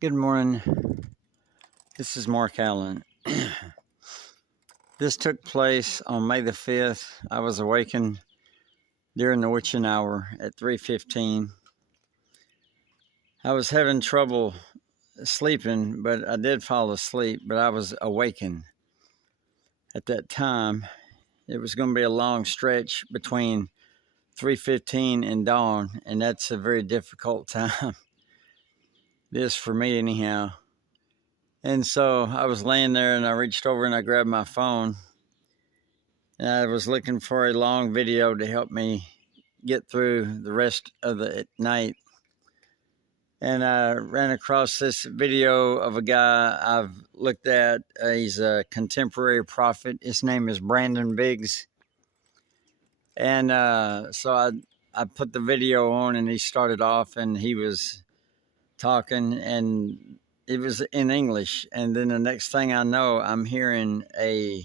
Good morning. This is Mark Allen. This took place on May the 5th. I was awakened during the witching hour at 3:15. I was having trouble sleeping, but I did fall asleep, but I was awakened at that time. It was going to be a long stretch between 3:15 and dawn, and that's a very difficult time. This for me anyhow. And so I was laying there and I reached over and I grabbed my phone and I was looking for a long video to help me get through the rest of the night. And I ran across this video of a guy I've looked at. He's a contemporary prophet. His name is Brandon Biggs. And so I put the video on and he started off and he was talking and it was in English. And then the next thing I know, I'm hearing a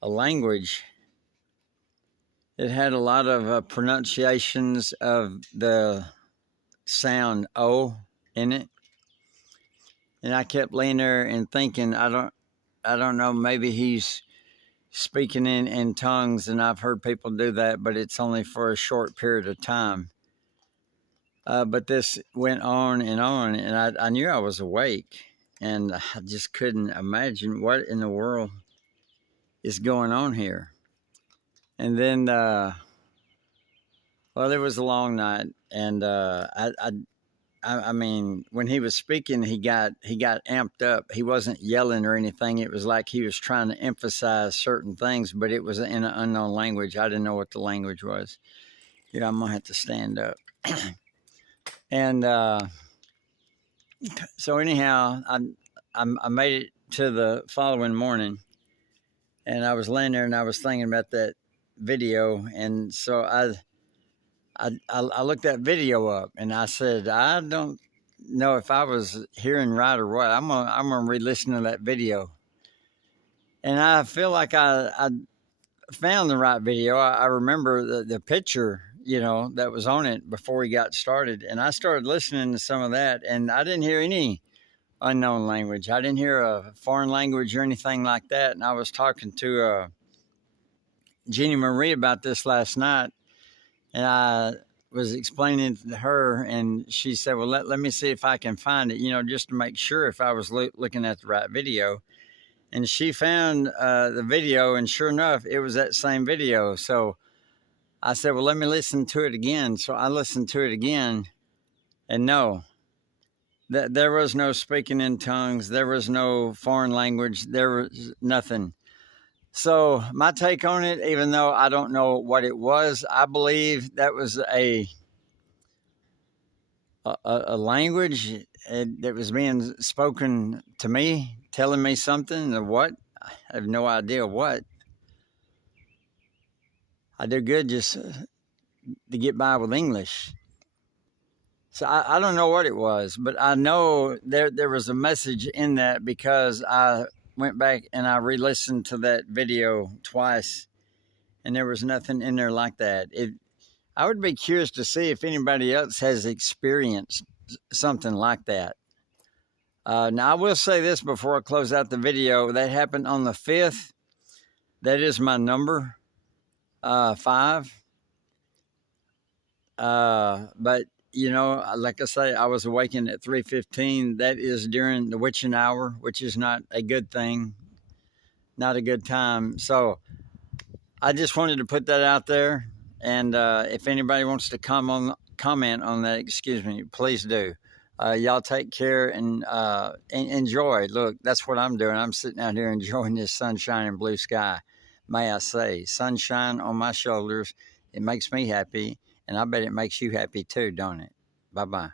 language. It had a lot of pronunciations of the sound O in it. And I kept laying there and thinking, I don't know, maybe he's speaking in tongues, and I've heard people do that, but it's only for a short period of time. But this went on, and I knew I was awake, and I just couldn't imagine what in the world is going on here. And then, well, it was a long night, and I mean, when he was speaking, he got amped up. He wasn't yelling or anything. It was like he was trying to emphasize certain things, but it was in an unknown language. I didn't know what the language was. Here, I'm gonna have to stand up. And so anyhow, I made it to the following morning, and I was laying there and I was thinking about that video, and so I looked that video up and I said, I don't know if I was hearing right or what. I'm gonna re-listen to that video, and I feel like I found the right video. I remember the picture, that was on it before we got started, and I started listening to some of that, and I didn't hear any unknown language. I didn't hear a foreign language or anything like that. And I was talking to Jeannie Marie about this last night, and I was explaining to her, and she said, well, let me see if I can find it, just to make sure if I was looking at the right video. And she found the video, and sure enough, it was that same video. So I said, well, let me listen to it again. So I listened to it again, and no, there was no speaking in tongues. There was no foreign language. There was nothing. So my take on it, even though I don't know what it was, I believe that was a language that was being spoken to me, telling me something. Or what? I have no idea what. I do good just to get by with English. So I don't know what it was, but I know there was a message in that because I went back and I re-listened to that video twice, and there was nothing in there like that. I would be curious to see if anybody else has experienced something like that. Now, I will say this before I close out the video. That happened on the 5th. That is my number, 5. But, like I say, I was awakened at 3:15. That is during the witching hour, which is not a good thing, not a good time. So I just wanted to put that out there. And if anybody wants to comment on that, please do. Y'all take care and enjoy. Look, that's what I'm doing. I'm sitting out here enjoying this sunshine and blue sky. May I say, sunshine on my shoulders. It makes me happy, and I bet it makes you happy too, don't it? Bye-bye.